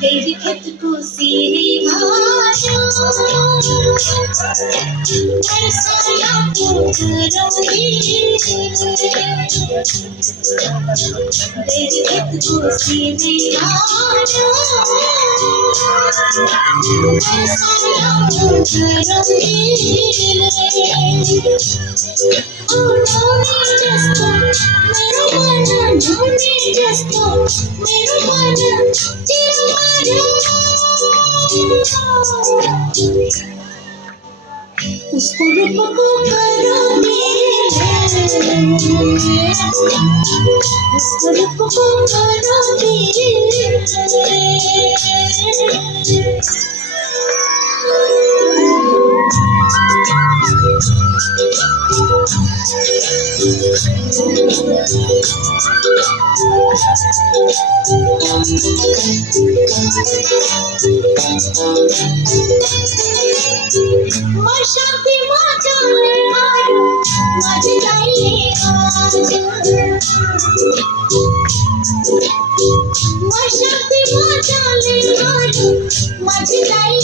गई खत को सीरी भाषा बरसाया फूल रंगीन गई खत को सीरी भाषा बरसाया फूल रंगीन Oh, no need just marijuana, no need just marijuana, उसको रुको करोगे उसको रुको करोगे शांति माझ्यावर आलो माझी गाई शांति माझ्यावर आलो माझी गाई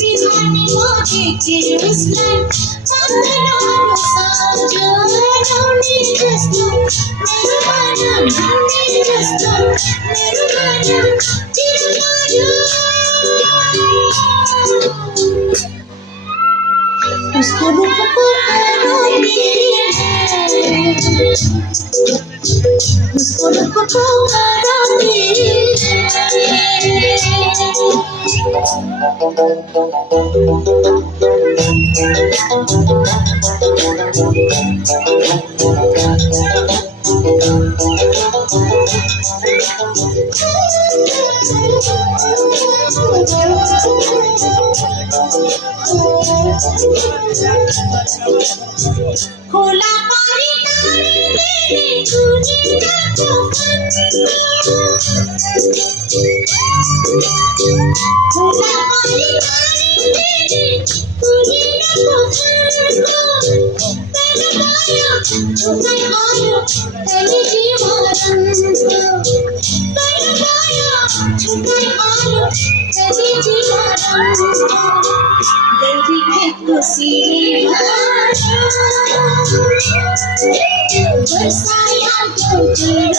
बिहानी मोठे किरस्लन मंगळारो साज रावणी जस्त निर्वाणा रावणी जस्त निर्वाणा चिरमारा उसको रुको करोगे उसको रुको करोगे खोला पानी तारे मेरे तुझे खोला पानी तारे मेरे तुझे आयो तेरे जीवन आयो तेरे जीवन गई खेत को सीरे बरसाया फूल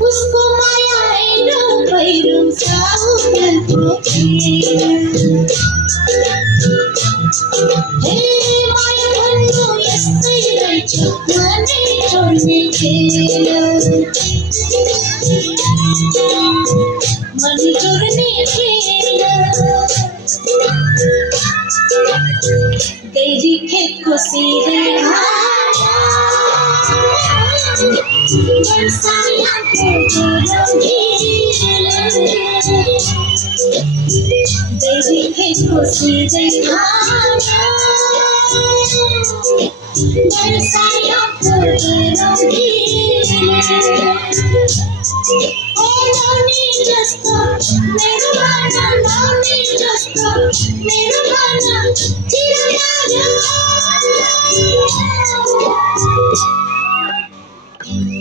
उसको माया पैरू साउल हे माया भन्नु यस्तै रहेछ मनै छोड्ने खेल मन छोड्ने खेल गई खेत को सीरे बरसाया फूल गई खेत को सीरे बरसाया फूल just निर्वाणा नामी just निर्वाणा चिरमारा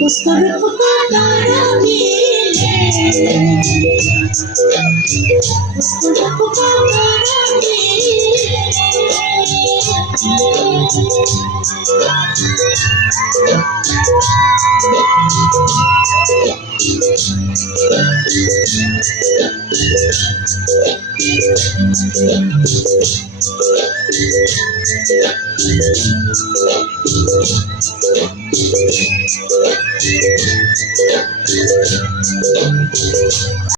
उसको रुको करोगे उसको रुको करोगे